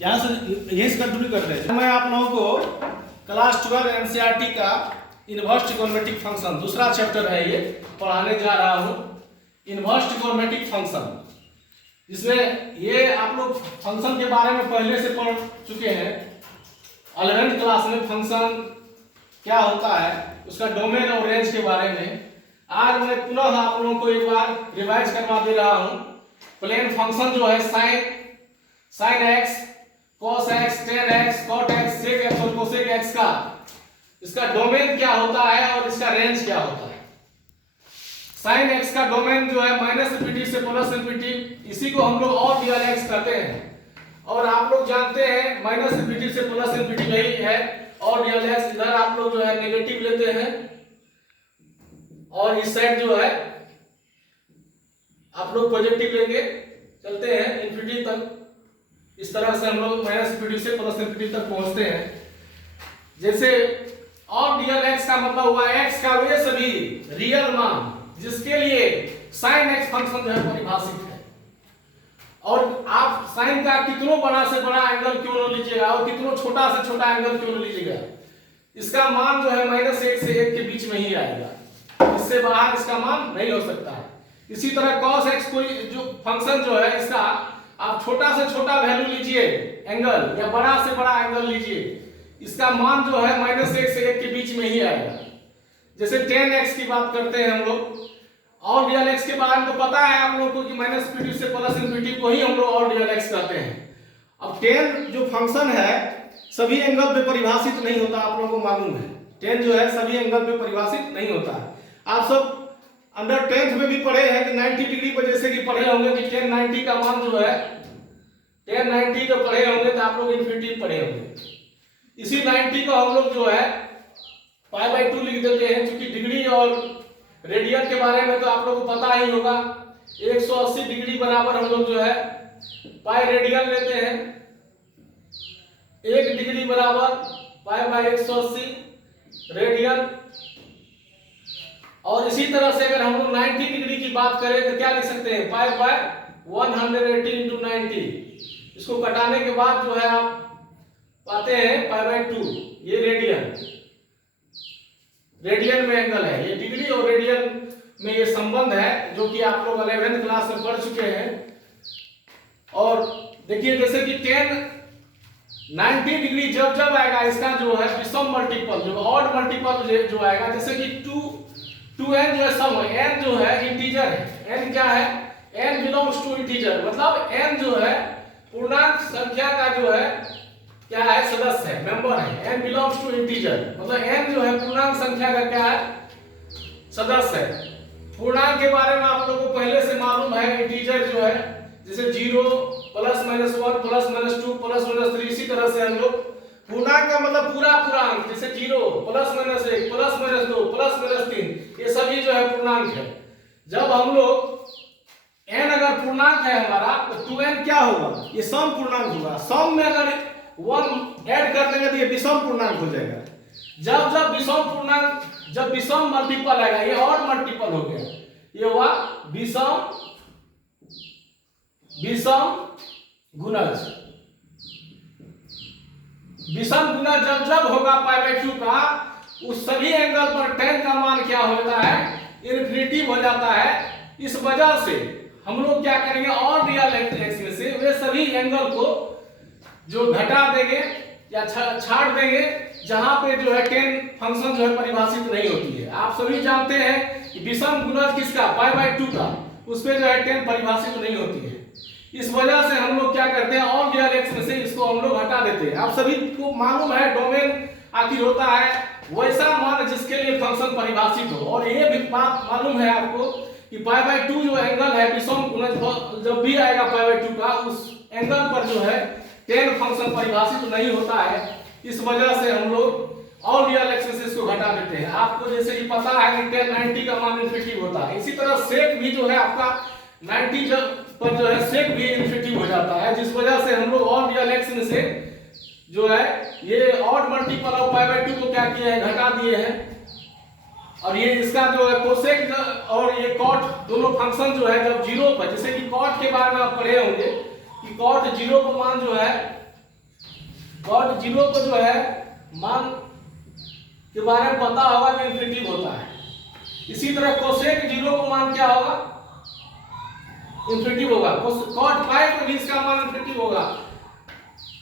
यहाँ से यहीं से कंटिन्यू करते हैं। मैं आप लोगों को क्लास 12 एनसीईआरटी का इनवर्स ट्रिगोनोमेट्रिक फंक्शन दूसरा चैप्टर है ये पढ़ाने जा रहा हूँ। इनवर्स ट्रिगोनोमेट्रिक फंक्शन, जिसमें ये आप लोग फंक्शन के बारे में पहले से पढ़ चुके हैं 11th क्लास में। फंक्शन क्या होता है, उसका डोमेन और रेंज के बारे में आज मैं पुनः आप लोगों को एक बार रिवाइज करवा दे रहा हूँ। प्लेन फंक्शन जो है sine x, cos x, tan x, cot x, sec x और कोसेक एक्स का इसका डोमेन क्या होता है और इसका रेंज क्या होता है। साइन एक्स का डोमेन जो है माइनस इंफिनिटी से प्लस इंफिनिटी, इसी को हम लोग और रियल एक्स कहते हैं। और आप लोग जानते हैं माइनस इंफिनिटी से प्लस इंफिनिटी वही है और रियल एक्स। इधर आप लोग जो है नेगेटिव लेते हैं और इस साइड जो है आप लोग पॉजिटिव लेके चलते हैं इंफिनिटी तक। इस तरह से हम लोग माइनस इंफिनिटी से प्लस इंफिनिटी तक पहुंचते हैं। जैसे और रियल एक्स का मतलब हुआ एक्स का वे सभी रियल मान जिसके लिए साइन एक्स फंक्शन जो है परिभाषित है। और आप साइन का कितनों बड़ा से बड़ा एंगल क्यों न लीजिएगा और कितनों छोटा से छोटा एंगल क्यों न लीजिएगा, इसका मान जो है -1 से 1 के बीच में ही आएगा, इससे बाहर इसका मान नहीं हो सकता है। इसी तरह cos x कोई जो फंक्शन जो है इसका आप छोटा से छोटा वैल्यू लीजिए एंगल या बड़ा से बड़ा एंगल लीजिए, इसका मान जो है -1 से 1 के बीच में ही आएगा। जैसे tan x की बात करते हैं हम लोग, और रियल एक्स के बारे में तो पता है आप लोगों को कि माइनस इंफिनिटी से प्लस इंफिनिटी को ही हम लोग और रियल एक्स कहते हैं। अब tan जो फंक्शन है सभी एंगल पे परिभाषित नहीं होता, आप लोगों को मालूम है। tan जो है सभी एंगल पे परिभाषित नहीं होता। आप सब अंडर 10th में भी पढ़े हैं कि 90 डिग्री पर, जैसे कि पढ़े होंगे कि tan 90 का मान जो है tan 90 जो पढ़े होंगे तो आप लोग इंफिनिटी पढ़े होंगे। इसी 90 को हम लोग जो है π/2 लिख देते हैं, क्योंकि डिग्री और रेडियन के बारे में तो आप लोगों को पता ही होगा। 180 डिग्री बराबर हम लोग जो है पाई रेडियन लेते हैं, 1 डिग्री बराबर π/180 रेडियन। और इसी तरह से अगर हम लोग 90 डिग्री की बात करें तो क्या लिख सकते हैं, π/180 × 90। इसको कटाने के बाद जो है आप पाते हैं π/2, ये रेडियन में एंगल है। ये डिग्री और रेडियन में ये संबंध है जो कि आप लोग 11th क्लास में पढ़ चुके हैं। और देखिए जैसे कि tan 90 डिग्री जब आएगा इसका जो है विषम मल्टीपल, जो ऑड मल्टीपल जो आएगा, जैसे कि 2n जो है सम है, n जो है इंटीजर है। n क्या है, n बिलोंग्स टू इंटीजर, मतलब n जो है पूर्णांक संख्या का जो है क्या है, सदस्य है, मेंबर है। n बिलोंग्स टू इंटीजर मतलब n जो है पूर्णांक संख्या का क्या है, सदस्य है। पूर्णांक के बारे में आप लोगों को पहले से मालूम है, इंटीजर जो है जैसे 0 +-1 +-2 +-3, इसी तरह से हम लोग पूर्णांक का मतलब पूरा अंक, जैसे 0 +-1 +-2 +-3, ये सभी जो है पूर्णांक है। जब हम लोग n अगर पूर्णांक है हमारा तो 2n क्या होगा, ये सम पूर्णांक होगा। सम में अगर 1 ऐड कर देंगे तो ये विषम पूर्णांक हो जाएगा। जब विषम पूर्णांक, जब विषम मल्टीपल आएगा, ये और मल्टीपल हो गया, ये हुआ विषम गुणज। विषम गुणज जब होगा π/2 का, उस सभी एंगल पर tan का मान क्या होता है, इन्फिनिटी हो जाता है। इस वजह से हम लोग क्या करेंगे, और रियल एक्स में से वे सभी एंगल को जो घटा देंगे या छाड़ देंगे जहां पे जो है tan फंक्शन जो है परिभाषित नहीं होती है। आप सभी जानते हैं कि विषम गुणज किसका, π/2 का, उस पे जो है tan परिभाषित नहीं होती है। इस वजह से हम लोग क्या करते हैं, और रियल एक्स में से इसको हम लोग हटा देते हैं। आप सभी को मालूम है डोमेन आखिर होता है वैसा मान जिसके लिए फंक्शन परिभाषित हो। और ये भी बात मालूम है आपको कि π/2 जो एंगल है विषम गुणज जब भी आएगा π/2 का, उस एंगल पर जो है tan फंक्शन परिभाषित नहीं होता है। इस वजह से हम लोग और रियल एक्स में से इसको घटा देते हैं। आपको जैसे कि पता है कि tan 90 का मान इन्फिनिटी होता है, इसी तरह सेक भी जो है आपका 90 पर जो है सेक भी इन्फिनिटी हो जाता है। जिस वजह से हम लोग और रियल एक्स में से जो है ये ऑड मल्टीपल ऑफ π/2 को क्या किया है, घटा दिए हैं। और ये इसका जो है कोसेक और ये कॉट दोनों फंक्शन जो है जब 0 पर, जैसे कि कॉट के बारे में आप पढ़े होंगे कि कॉट 0 का मान जो है कॉट जीरो को जो है मान के बारे में पता होगा कि इन्फिनिटी होता है। इसी तरह कोसेक जीरो को मान क्या होगा, इन्फिनिटी होगा। कॉट पाई पर भी इसका मान इन्फिनिटी होगा,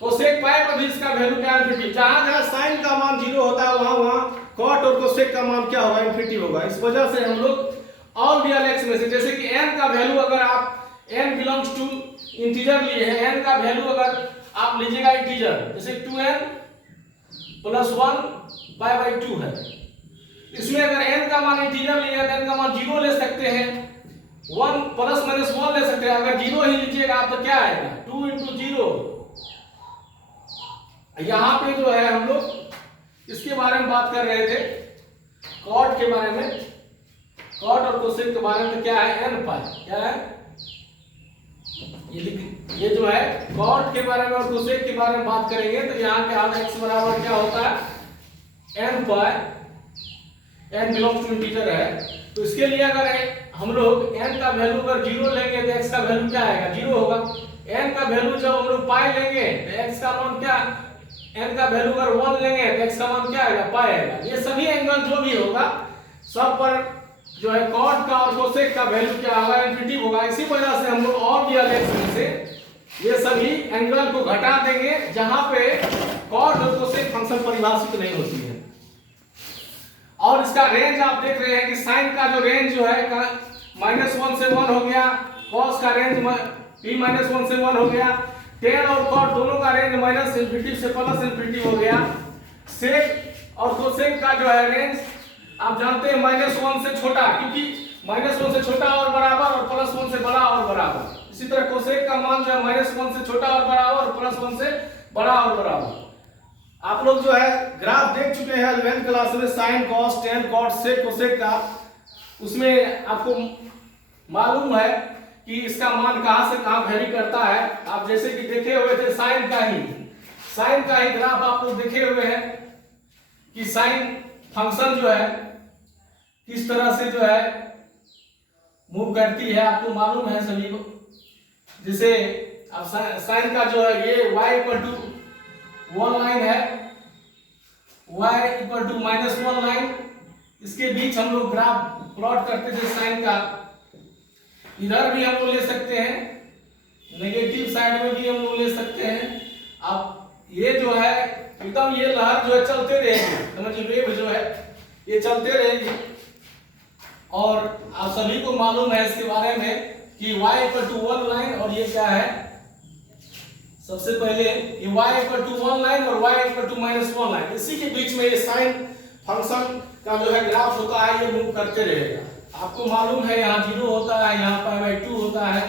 कोसेक पाई पर भी इसका वैल्यू क्या इन्फिनिटी। जहां जहां साइन का मान जीरो होता है वहां वहां कॉट और कोसेक का मान क्या होगा, इन्फिनिटी होगा। इस वजह से हम लोग ऑल रियल एक्स में से, जैसे कि n का वैल्यू अगर आप n बिलोंग्स टू इंटीजर लिए हैं, n का वैल्यू अगर आप लीजिएगा इंटीजर, जैसे 2n प्लस 1 पाई बाई 2 है, इसमें अगर n का मान इंटीजर लिए तो n का मान 0 ले सकते हैं, 1 प्लस माइनस 1 ले सकते हैं। अगर 0 ही लीजिएगा आप तो क्या आएगा, 2 × 0। यहाँ पे जो है हम लोग इसके बारे में बात कर रहे थे, कॉट के बारे में, कॉट और कोसेक के बारे में। क्या है, n पाई, क्या है ये जो है कॉट के बारे में और कोसेक के बारे में बात करेंगे तो यहाँ पे आप x बराबर क्या होता है, n pi, n belongs to integer है। तो इसके लिए अगर हम लोग n का वैल्यू अगर 0 लेंगे तो x का वैल्यू क्या आएगा, 0 होगा। n का वैल्यू जब हम लोग पाई लेंगे तो x का मान क्या, n का वैल्यू अगर 1 लेंगे तो x का मान क्या आएगा, पाई आएगा। ये सभी एंगल जो भी होगा सब पर जो है कॉट का और कोसेक का वैल्यू क्या होगा, इन्फिनिटी होगा। इसी वजह से हम लोग और रियल एक्स में से ये सभी एंगल को घटा देंगे जहां पे कॉट और कोसेक फंक्शन परिभाषित नहीं होती है। और इसका रेंज आप देख रहे हैं कि साइन का जो रेंज जो है -1 से 1 हो गया, कॉस का रेंज -1 से 1 हो गया, टेन और कॉट दोनों का रेंज -∞ से +∞ हो गया। सेक और कोसेक का जो है रेंज आप जानते हैं -1 से छोटा, क्योंकि -1 से छोटा और बराबर और +1 से बड़ा और बराबर। इसी तरह कोसेक का मान जो है -1 से छोटा और बराबर और +1 से बड़ा और बराबर। आप लोग जो है ग्राफ देख चुके हैं 11th क्लास में, sine cos tan cot sec cosec का, उसमें आपको मालूम है कि इसका मान कहां से कहां वेरी करता है। आप जैसे कि देखे हुए थे साइन का ही ग्राफ आप लोग देखे हुए हैं कि साइन फंक्शन जो है किस तरह से जो है मूव करती है, आपको मालूम है सभी को। जैसे अब साइन का जो है ये y = 1 लाइन है, y = -1 लाइन, इसके बीच हम लोग ग्राफ प्लॉट करते थे साइन का। इधर भी हम लोग ले सकते हैं, नेगेटिव साइड में भी हम लोग ले सकते हैं। अब ये जो है एकदम ये लहर जो है चलते रहेगी, समझिए वेव जो है ये चलते रहेगी। और आप सभी को मालूम है इसके बारे में कि y = 1 लाइन और ये क्या है, सबसे पहले ये y = 1 लाइन और y = -1 लाइन, इसी के बीच में ये साइन फंक्शन का जो है ग्राफ होता है, ये मूव करते रहेगा। आपको मालूम है यहाँ 0 होता है, यहाँ π/2 होता है,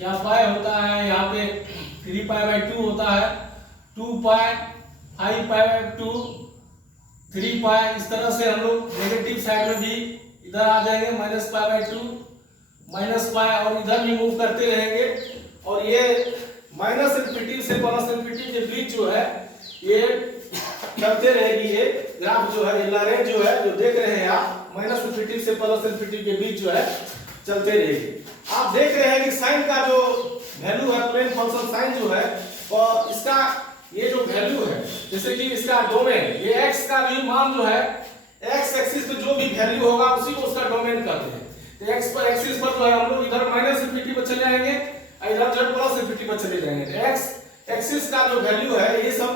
यहाँ पाई होता है, यहाँ पे 3π/2 होता है, 2π, 5π/2, 3π। इस तरह से हम लोग नेगेटिव साइड में भी इधर आ जाएंगे -π/2, -π, और इधर भी मूव करते रहेंगे। और ये -∞ से +∞ के बीच जो है ये चलते रहेगी। ये ग्राफ जो है, ये लाइन जो है जो देख रहे हैं आप, -∞ से +∞ के बीच जो है चलते रहेगी। आप देख रहे हैं कि साइन का जो वैल्यू है, प्लेन फंक्शन साइन जो है, और इसका ये जो वैल्यू है, जैसे कि इसका डोमेन, ये x का भी मान जो है, x एक्सिस पे जो भी वैल्यू होगा उसी को उसका डोमेन कहते हैं। तो x पर एक्सिस पर जो है हम लोग इधर -∞ पर चले जाएंगे, इधर जो +∞ पर चले जाएंगे। तो x एक्सिस का जो वैल्यू है ये सब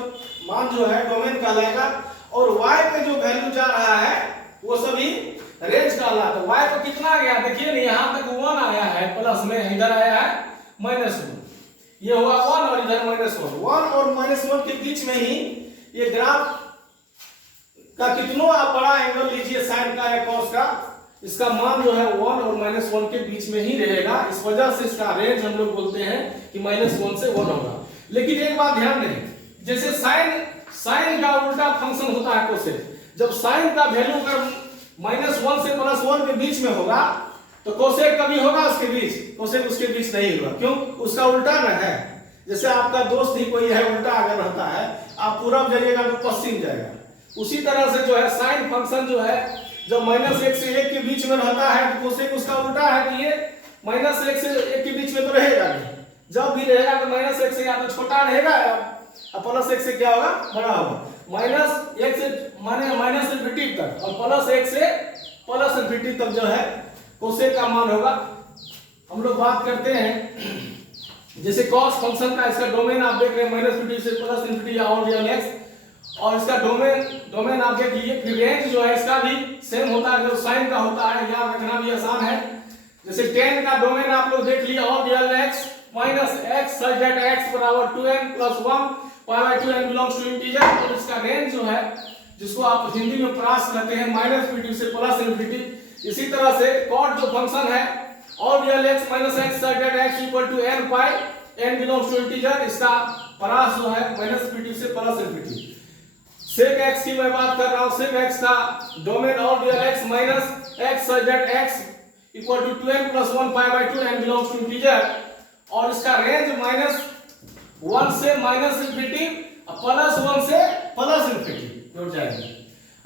मान जो है डोमेन कहलाएगा, और y पे जो वैल्यू जा रहा है वो सभी रेंज कहलाता है। y पर कितना गया देखिए, यहाँ तक 1 आया है प्लस में, इधर आया है -1, ये हुआ 1 और इधर -1। 1 और -1 के बीच में ही ये ग्राफ का कितना आप बड़ा एंगल लीजिए साइन का या कॉस का, इसका मान जो है 1 और -1 के बीच में ही रहेगा। इस वजह से इसका रेंज हम लोग बोलते हैं कि -1 से 1 होगा। लेकिन एक बात ध्यान दें, जैसे साइन का उल्टा फंक्शन होता है कोसेक। जब साइन का वैल्यू अगर -1 से +1 के बीच में होगा तो कोसेक कभी होगा उसके बीच, कोसेक उसके बीच नहीं होगा। क्यों? उसका उल्टा न है। जैसे आपका दोस्त ही कोई है, उल्टा अगर रहता है, आप पूरब जाइएगा तो पश्चिम जाएगा। उसी तरह से जो है साइन फंक्शन जो है जब -1 से 1 के बीच में रहता है तो कोसेक उसका उल्टा है कि ये -1 से 1 के बीच में तो रहेगा नहीं। जब भी रहेगा तो -1 से या तो छोटा रहेगा और प्लस 1 से क्या होगा, बड़ा होगा। माइनस 1 से माइनस इन्फिनिटी तक और प्लस 1 से प्लस इन्फिनिटी तक जो है कोसेक का मान होगा। हम लोग बात करते हैं जैसे कॉस फंक्शन का, इसका डोमेन आप देख रहे हैं माइनस इन्फिनिटी से प्लस इन्फिनिटी और रियल एक्स, और इसका डोमेन आप देख लीजिए। फिर रेंज जो है इसका भी सेम होता है जो साइन का होता है, याद रखना भी आसान है। जैसे 10 का डोमेन आप लोग देख लिया, और real x minus x such that x बराबर 2n + 1 π/2n belongs to integer. और इसका रेंज जो है जिसको आप हिंदी में प्रास कहते हैं माइनस इन्फिनिटी से प्लस इन्फिनिटी। इसी तरह से कॉट जो फंक्शन है और real x minus x such that x = n π n belongs to integer, इसका प्रास जो है माइनस इन्फिनिटी से प्लस इन्फिनिटी। sec x की मैं बात कर रहा हूं, sec x का डोमेन और real x minus x such that x = 2n + 1 π/2 n belongs to integer, और इसका रेंज -1 से -इन्फिनिटी प्लस 1 से प्लस इन्फिनिटी जुड़ जाएगी।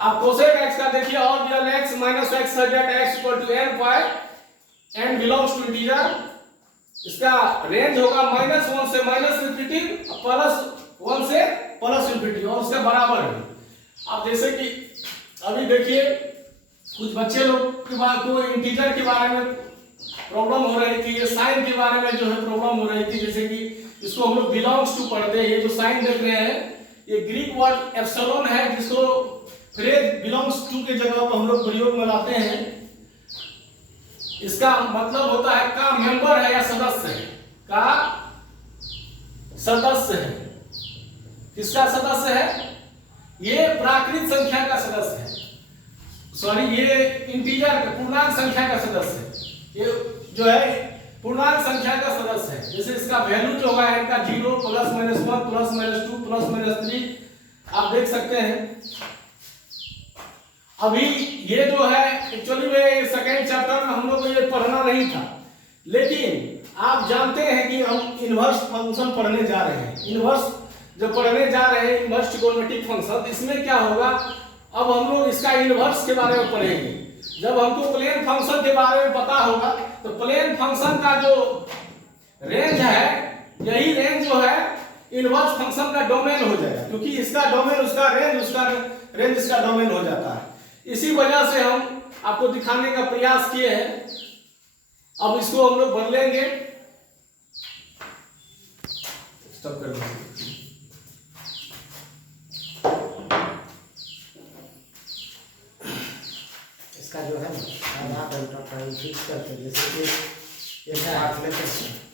अब कोसेक x का देखिए, और real x minus x such that x = n π n belongs to integer, इसका रेंज होगा -1 से -इन्फिनिटी प्लस 1 से प्लस इन्फिनिटी, और उसके बराबर है। अब जैसे कि अभी देखिए कुछ बच्चे लोग के बारे को इंटीजर के बारे में प्रॉब्लम हो रही थी, ये साइन के बारे में जो है प्रॉब्लम हो रही थी। जैसे कि इसको हम लोग बिलोंग्स टू पढ़ते हैं, ये जो साइन देख रहे हैं ये ग्रीक वर्ड एप्सिलॉन है, जिसको फ्रेज बिलोंग्स टू के जगह पर हम लोग प्रयोग में लाते हैं। इसका मतलब होता है का मेंबर है या सदस्य है, का सदस्य है। किसका सदस्य है, ये प्राकृत संख्या का सदस्य है, सॉरी ये इंटीजर पूर्णांक संख्या का सदस्य है, ये जो है पूर्णांक संख्या का सदस्य है। जैसे इसका वैल्यू जो होगा इनका 0 +-1 +-2 +-3 आप देख सकते हैं। अभी ये जो है एक्चुअली में सेकेंड चैप्टर में हम लोग को ये पढ़ना नहीं था, लेकिन आप जानते हैं कि हम इनवर्स फंक्शन पढ़ने जा रहे हैं। इनवर्स जो पढ़ने जा रहे हैं इनवर्स ट्रिगोनोमेट्रिक फंक्शन, इसमें क्या होगा, अब हम लोग इसका इनवर्स के बारे में पढ़ेंगे। जब हमको प्लेन फंक्शन के बारे में पता होगा तो प्लेन फंक्शन का जो रेंज है, यही रेंज जो है इनवर्स फंक्शन का डोमेन हो जाएगा, क्योंकि इसका डोमेन उसका रेंज इसका डोमेन हो जाता है। इसी वजह से हम आपको दिखाने का प्रयास किए हैं। अब इसको हम लोग बदलेंगे, स्टॉप कर देंगे। इसका जो है ना आधा घंटा टाइम फिक्स करके, जैसे कि 1 हाथ लेते हैं